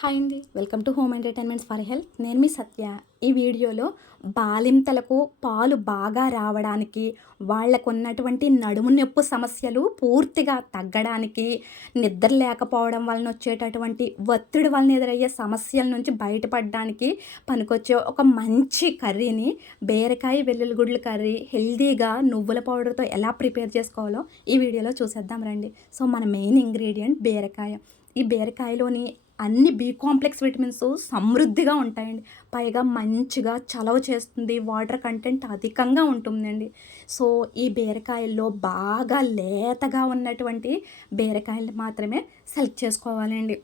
Hi అండి. Welcome to home entertainments for health. నేను మీ సత్య. ఈ వీడియోలో బాలింతలకు పాలు బాగా రావడానికి వాళ్ళకు ఉన్నటువంటి నడుము నొప్పు సమస్యలు పూర్తిగా తగ్గడానికి నిద్ర లేకపోవడం వలన వచ్చేటటువంటి ఒత్తిడి వలన ఎదురయ్యే సమస్యల నుంచి బయటపడడానికి పనికొచ్చే ఒక మంచి కర్రీని బీరకాయ వెల్లుల్లిగుడ్ల కర్రీ హెల్దీగా నువ్వుల పౌడర్తో ఎలా ప్రిపేర్ చేసుకోవాలో ఈ వీడియోలో చూసేద్దాం రండి. సో మన మెయిన్ ఇంగ్రీడియంట్ బీరకాయ. ఈ బీరకాయలోని అన్ని బి కాంప్లెక్స్ విటమిన్స్ సమృద్ధిగా ఉంటాయండి. పైగా మంచిగా చలవ చేస్తుంది. వాటర్ కంటెంట్ అధికంగా ఉంటుందండి. సో ఈ బీరకాయల్లో బాగా లేతగా ఉన్నటువంటి బీరకాయలు మాత్రమే సెలెక్ట్ చేసుకోవాలండి.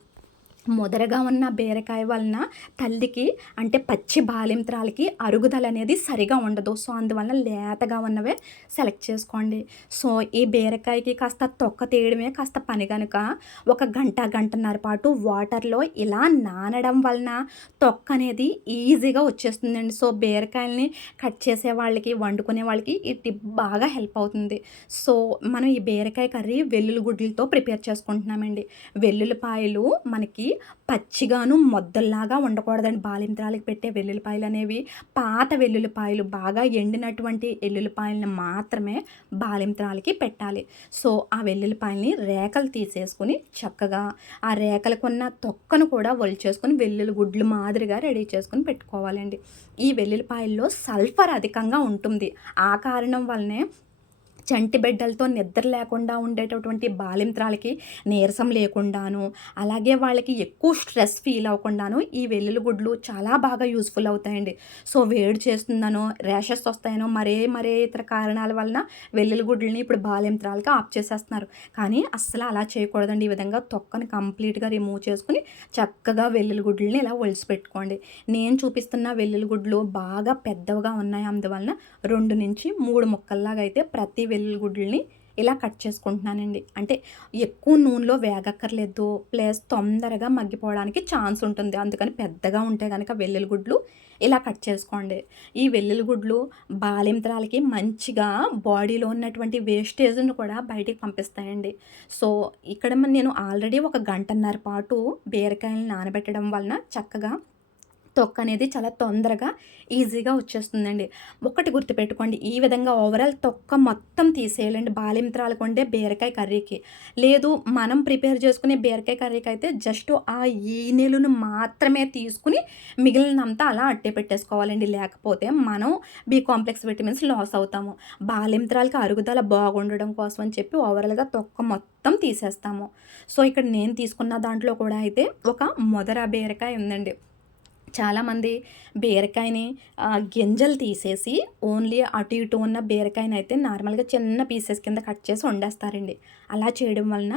ముదరగా ఉన్న బీరకాయ వలన తల్లికి అంటే పచ్చి బాలింత్రాలకి అరుగుదల అనేది సరిగా ఉండదు. సో అందువలన లేతగా ఉన్నవే సెలెక్ట్ చేసుకోండి. సో ఈ బీరకాయకి కాస్త తొక్క తీయడమే కాస్త పని కనుక ఒక గంట గంటన్నర పాటు వాటర్లో ఇలా నానడం వలన తొక్క అనేది ఈజీగా వచ్చేస్తుందండి. సో బీరకాయలని కట్ చేసే వాళ్ళకి వండుకునే వాళ్ళకి ఈ టిప్ బాగా హెల్ప్ అవుతుంది. సో మనం ఈ బీరకాయ కర్రీ వెల్లుల్లి గుడ్లతో ప్రిపేర్ చేసుకుంటున్నామండి. వెల్లుల్లిపాయలు మనకి పచ్చిగాను మొద్దల్లాగా ఉండకూడదండి. బాలింత్రాలకు పెట్టే వెల్లుల్లిపాయలు అనేవి పాత వెల్లుల్లిపాయలు బాగా ఎండినటువంటి వెల్లుల్లిపాయలను మాత్రమే బాలింత్రాలకి పెట్టాలి. సో ఆ వెల్లుల్లిపాయలని రేఖలు తీసేసుకుని చక్కగా ఆ రేఖలకు ఉన్న తొక్కను కూడా ఒలిచేసుకొని వెల్లుల్లి గుడ్లు మాదిరిగా రెడీ చేసుకుని పెట్టుకోవాలండి. ఈ వెల్లుల్లిపాయల్లో సల్ఫర్ అధికంగా ఉంటుంది. ఆ కారణం వల్లనే చంటి బిడ్డలతో నిద్ర లేకుండా ఉండేటటువంటి బాలింత్రాలకి నీరసం లేకుండాను అలాగే వాళ్ళకి ఎక్కువ స్ట్రెస్ ఫీల్ అవ్వకుండాను ఈ వెల్లుల్లి గుడ్లు చాలా బాగా యూస్ఫుల్ అవుతాయండి. సో వేడి చేస్తుందనో ర్యాషెస్ వస్తాయనో మరే మరే ఇతర కారణాల వలన వెల్లుల్లి గుడ్లని ఇప్పుడు బాలింత్రాలకి ఆఫ్ చేసేస్తున్నారు. కానీ అస్సలు అలా చేయకూడదండి. ఈ విధంగా తొక్కని కంప్లీట్గా రిమూవ్ చేసుకుని చక్కగా వెల్లుల్లి గుడ్లని ఇలా ఒలిసి పెట్టుకోండి నేను చూపిస్తున్న వెల్లుల్లి గుడ్లు బాగా పెద్దవిగా ఉన్నాయి. అందువలన రెండు నుంచి మూడు ముక్కల్లాగా అయితే ప్రతి వెల్లుల్లిగుడ్లని ఇలా కట్ చేసుకుంటున్నానండి. అంటే ఎక్కువ నూనెలో వేగక్కర్లేదు ప్లస్ తొందరగా మగ్గిపోవడానికి ఛాన్స్ ఉంటుంది. అందుకని పెద్దగా ఉంటే కనుక వెల్లుల్లిగుడ్లు ఇలా కట్ చేసుకోండి. ఈ వెల్లుల్లిగుడ్లు బాలింత్రాలకి మంచిగా బాడీలో ఉన్నటువంటి వేస్టేజ్ను కూడా బయటికి పంపిస్తాయండి. సో ఇక్కడ నేను ఆల్రెడీ ఒక గంటన్నర పాటు బీరకాయలు నానబెట్టడం వలన చక్కగా తొక్క అనేది చాలా తొందరగా ఈజీగా వచ్చేస్తుందండి. ఒకటి గుర్తుపెట్టుకోండి ఈ విధంగా ఓవరాల్ తొక్క మొత్తం తీసేయాలండి. బాలింత్రాలు కొండే బీరకాయ కర్రీకి. లేదు మనం ప్రిపేర్ చేసుకునే బీరకాయ కర్రీకి అయితే జస్ట్ ఆ ఈనెలను మాత్రమే తీసుకుని మిగిలినంతా అలా అట్టే పెట్టేసుకోవాలండి. లేకపోతే మనం బి కాంప్లెక్స్ విటమిన్స్ లాస్ అవుతాము. బాలింత్రాలకి అరుగుదల బాగుండడం కోసం అని చెప్పి ఓవరాల్గా తొక్క మొత్తం తీసేస్తాము. సో ఇక్కడ నేను తీసుకున్న దాంట్లో కూడా అయితే ఒక మొదర బీరకాయ ఉందండి. చాలామంది బీరకాయని గింజలు తీసేసి ఓన్లీ అటు ఇటు ఉన్న బీరకాయని అయితే నార్మల్గా చిన్న పీసెస్ కింద కట్ చేసి వండేస్తారండి. అలా చేయడం వలన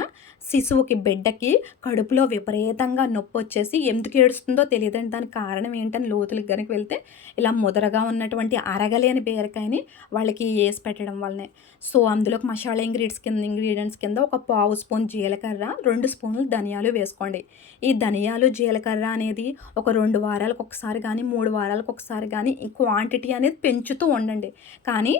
శిశువుకి బిడ్డకి కడుపులో విపరీతంగా నొప్పి వచ్చేసి ఎందుకు ఏడుస్తుందో తెలియదండి. దానికి కారణం ఏంటని లోతులకు కనుక వెళ్తే ఇలా ముదరగా ఉన్నటువంటి అరగలేని బీరకాయని వాళ్ళకి వేసి పెట్టడం వల్లనే. సో అందులోకి మసాలా ఇంగ్రీడియంట్స్ కింద ఇంగ్రీడియంట్స్ కింద ఒక పావు స్పూన్ జీలకర్ర రెండు స్పూన్లు ధనియాలు వేసుకోండి. ఈ ధనియాలు జీలకర్ర అనేది ఒక రెండు వారాలకు ఒకసారి కానీ మూడు వారాలకు ఒకసారి కానీ క్వాంటిటీ అనేది పెంచుతూ ఉండండి. కానీ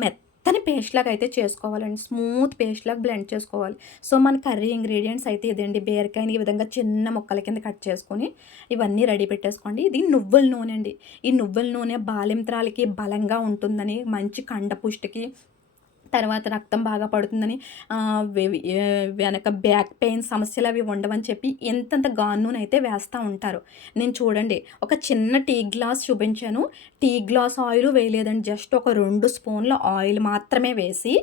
మెత్త మెత్తని పేస్ట్ లాగా అయితే చేసుకోవాలండి. స్మూత్ పేస్ట్లాగా బ్లెండ్ చేసుకోవాలి. సో మన కర్రీ ఇంగ్రీడియంట్స్ అయితే ఇదండి బీరకాయని ఈ విధంగా చిన్న ముక్కల కింద కట్ చేసుకొని ఇవన్నీ రెడీ పెట్టేసుకోండి. ఇది నువ్వుల నూనె అండి. ఈ నువ్వుల నూనె బాలింత్రాలకి బలంగా ఉంటుందని మంచి కండ పుష్టికి తర్వాత రక్తం బాగా పడుతుందని వెనక బ్యాక్ పెయిన్ సమస్యలు అవి ఉండవని చెప్పి ఎంతంత గాన్నూన్ అయితే వేస్తూ ఉంటారు. నేను చూడండి ఒక చిన్న టీ గ్లాస్ చూపించాను. టీ గ్లాస్ ఆయిల్ వేయలేదండి. జస్ట్ ఒక రెండు స్పూన్ల ఆయిల్ మాత్రమే వేసి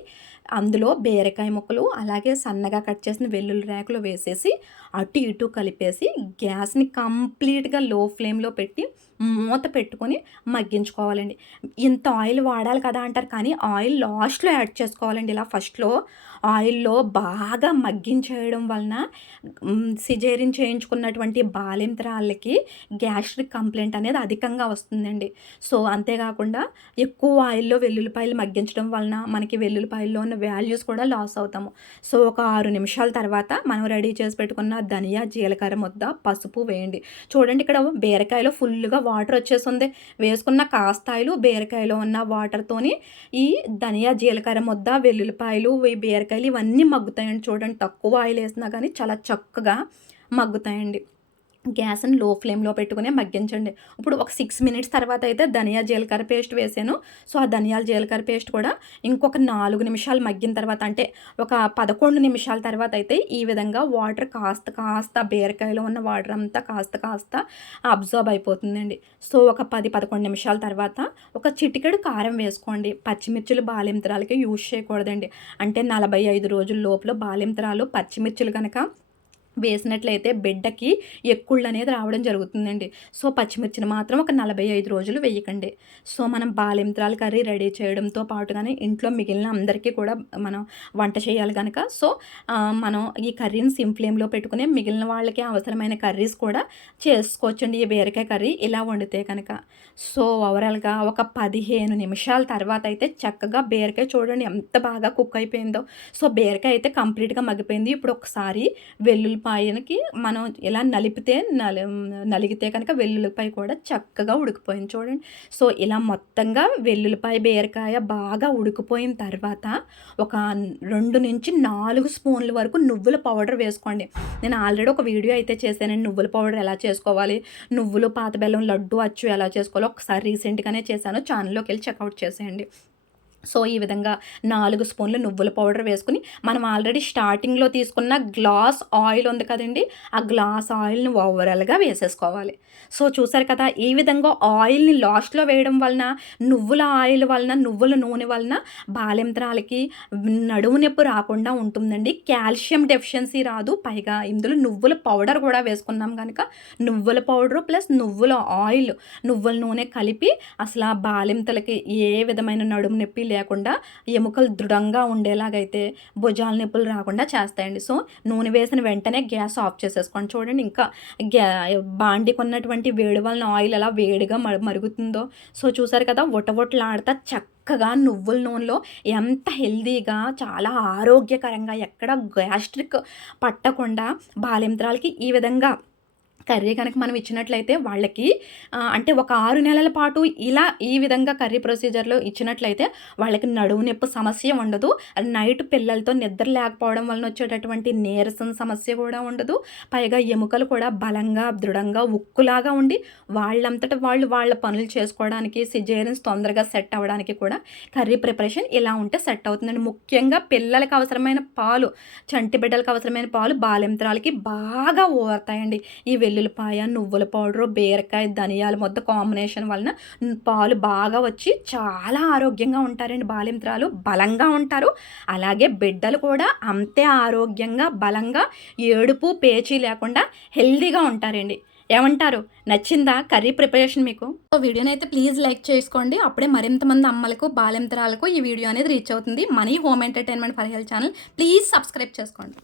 అందులో బీరకాయ ముక్కలు అలాగే సన్నగా కట్ చేసిన వెల్లుల్లి రేకులు వేసేసి అటు ఇటు కలిపేసి గ్యాస్ని కంప్లీట్గా లో ఫ్లేమ్లో పెట్టి మూత పెట్టుకొని మగ్గించుకోవాలండి. ఇంత ఆయిల్ వాడాలి కదా అంటారు కానీ ఆయిల్ లాస్ట్లో యాడ్ చేసుకోవాలండి ఇలా ఫస్ట్లో. ఆయిల్లో బాగా మగ్గించేయడం వలన సిజేరిన్ చేయించుకున్నటువంటి బాలింతరాళ్ళకి గ్యాస్ట్రిక్ కంప్లైంట్ అనేది అధికంగా వస్తుందండి. సో అంతేకాకుండా ఎక్కువ ఆయిల్లో వెల్లుల్లిపాయలు మగ్గించడం వలన మనకి వెల్లుల్లిపాయల్లో ఉన్న వాల్యూస్ కూడా లాస్ అవుతాము. సో ఒక ఆరు నిమిషాల తర్వాత మనం రెడీ చేసి పెట్టుకున్న ధనియా జీలకర్ర ముద్ద పసుపు వేయండి. చూడండి ఇక్కడ బీరకాయలో ఫుల్గా వాటర్ వచ్చేసింది వేసుకున్న కాస్తాయిలు బీరకాయలో ఉన్న వాటర్తోని ఈ ధనియా జీలకర్ర ముద్ద వెల్లుల్లిపాయలు ఈ బీరకాయలు ఇవన్నీ మగ్గుతాయండి. చూడండి తక్కువ ఆయిల్ వేసినా కానీ చాలా చక్కగా మగ్గుతాయండి. గ్యాస్ని లో ఫ్లేమ్లో పెట్టుకుని మగ్గించండి. ఇప్పుడు ఒక సిక్స్ మినిట్స్ తర్వాత అయితే ధనియా జీలకర్ర పేస్ట్ వేసాను. సో ఆ ధనియాల జీలకర్ర పేస్ట్ కూడా ఇంకొక నాలుగు నిమిషాలు మగ్గిన తర్వాత అంటే ఒక పదకొండు నిమిషాల తర్వాత అయితే ఈ విధంగా వాటర్ కాస్త కాస్త బీరకాయలో ఉన్న వాటర్ అంతా కాస్త కాస్త అబ్జర్వ్ అయిపోతుందండి. సో ఒక పది పదకొండు నిమిషాల తర్వాత ఒక చిటికెడు కారం వేసుకోండి. పచ్చిమిర్చులు బాలింతరాలకి యూజ్ చేయకూడదండి. అంటే నలభై ఐదు రోజుల లోపల బాలింతరాలు పచ్చిమిర్చులు కనుక వేసినట్లయితే బిడ్డకి ఎక్కుళ్ళు అనేది రావడం జరుగుతుందండి. సో పచ్చిమిర్చిని మాత్రం ఒక నలభై ఐదు రోజులు వేయకండి. సో మనం బాలింత్రాల కర్రీ రెడీ చేయడంతో పాటుగానే ఇంట్లో మిగిలిన అందరికీ కూడా మనం వంట చేయాలి కనుక సో మనం ఈ కర్రీని సిమ్ ఫ్లేమ్లో పెట్టుకుని మిగిలిన వాళ్ళకి అవసరమైన కర్రీస్ కూడా చేసుకోవచ్చండి. ఈ బీరకాయ కర్రీ ఇలా వండితే కనుక సో ఓవరాల్గా ఒక పదిహేను నిమిషాల తర్వాత అయితే చక్కగా బీరకాయ చూడండి ఎంత బాగా కుక్ అయిపోయిందో. సో బీరకాయ అయితే కంప్లీట్గా మగ్గిపోయింది. ఇప్పుడు ఒకసారి వెల్లుల్లి ఆయనకి మనం ఇలా నలిపితే నలి నలిగితే కనుక వెల్లుల్లిపాయ కూడా చక్కగా ఉడికిపోయింది చూడండి. సో ఇలా మొత్తంగా వెల్లుల్లిపాయ బీరకాయ బాగా ఉడికిపోయిన తర్వాత ఒక రెండు నుంచి నాలుగు స్పూన్ల వరకు నువ్వుల పౌడర్ వేసుకోండి. నేను ఆల్రెడీ ఒక వీడియో అయితే చేశానండి నువ్వుల పౌడర్ ఎలా చేసుకోవాలి? నువ్వులు పాత బెల్లం లడ్డు అచ్చు ఎలా చేసుకోవాలో ఒకసారి రీసెంట్గానే చేశాను. ఛానల్లోకి వెళ్ళి చెక్అవుట్ చేసేయండి. సో ఈ విధంగా నాలుగు స్పూన్లు నువ్వుల పౌడర్ వేసుకుని మనం ఆల్రెడీ స్టార్టింగ్లో తీసుకున్న గ్లాస్ ఆయిల్ ఉంది కదండి ఆ గ్లాస్ ఆయిల్ని ఓవరాల్గా వేసేసుకోవాలి. సో చూసారు కదా ఈ విధంగా ఆయిల్ని లాస్ట్లో వేయడం వలన నువ్వుల ఆయిల్ వలన నువ్వుల నూనె వలన బాలింత్రాలకి నడుము నొప్పి రాకుండా ఉంటుందండి. కాల్షియం డెఫిషియన్సీ రాదు. పైగా ఇందులో నువ్వుల పౌడర్ కూడా వేసుకున్నాం కనుక నువ్వుల పౌడర్ ప్లస్ నువ్వుల ఆయిల్ నువ్వుల నూనె కలిపి అసలు ఆ బాలింతలకి ఏ విధమైన నడుము నొప్పి లేకుండా ఎముకలు దృఢంగా ఉండేలాగైతే భుజాల నొప్పులు రాకుండా చేస్తాయండి. సో నూనె వేసిన వెంటనే గ్యాస్ ఆఫ్ చేసేసుకోండి. చూడండి ఇంకా గ్యా బాండికి ఉన్నటువంటి వేడి వలన ఆయిల్ ఎలా వేడిగా మరుగుతుందో. సో చూసారు కదా ఒటవొట్లాడుతా చక్కగా నువ్వుల నూనెలో ఎంత హెల్దీగా చాలా ఆరోగ్యకరంగా ఎక్కడ గ్యాస్ట్రిక్ పట్టకుండా బాలింత్రాలకి ఈ విధంగా కర్రీ కనుక మనం ఇచ్చినట్లయితే వాళ్ళకి అంటే ఒక ఆరు నెలల పాటు ఇలా ఈ విధంగా కర్రీ ప్రొసీజర్లో ఇచ్చినట్లయితే వాళ్ళకి నడువు నొప్పి సమస్య ఉండదు. నైట్ పిల్లలతో నిద్ర లేకపోవడం వలన వచ్చేటటువంటి నీరసం సమస్య కూడా ఉండదు. పైగా ఎముకలు కూడా బలంగా దృఢంగా ఉక్కులాగా ఉండి వాళ్ళంతట వాళ్ళు వాళ్ళ పనులు చేసుకోవడానికి సిజేరియన్స్ తొందరగా సెట్ అవ్వడానికి కూడా కర్రీ ప్రిపరేషన్ ఇలా ఉంటే సెట్ అవుతుందండి. ముఖ్యంగా పిల్లలకు అవసరమైన పాలు చంటి బిడ్డలకు అవసరమైన పాలు బాలింతరాలకి బాగా ఊరుతాయండి. ఈ వెల్లు వెల్లుల్లిపాయ నువ్వుల పౌడరు బీరకాయ ధనియాల మొత్తం కాంబినేషన్ వలన పాలు బాగా వచ్చి చాలా ఆరోగ్యంగా ఉంటారండి బాలింత్రాలు. బలంగా ఉంటారు. అలాగే బిడ్డలు కూడా అంతే ఆరోగ్యంగా బలంగా ఏడుపు పేచీ లేకుండా హెల్దీగా ఉంటారండి. ఏమంటారు? నచ్చిందా కర్రీ ప్రిపరేషన్ మీకు? వీడియోని అయితే ప్లీజ్ లైక్ చేసుకోండి. అప్పుడే మరింత మంది అమ్మలకు బాలింతరాలకు ఈ వీడియో అనేది రీచ్ అవుతుంది. Money home entertainment for health channel. Please subscribe చేసుకోండి.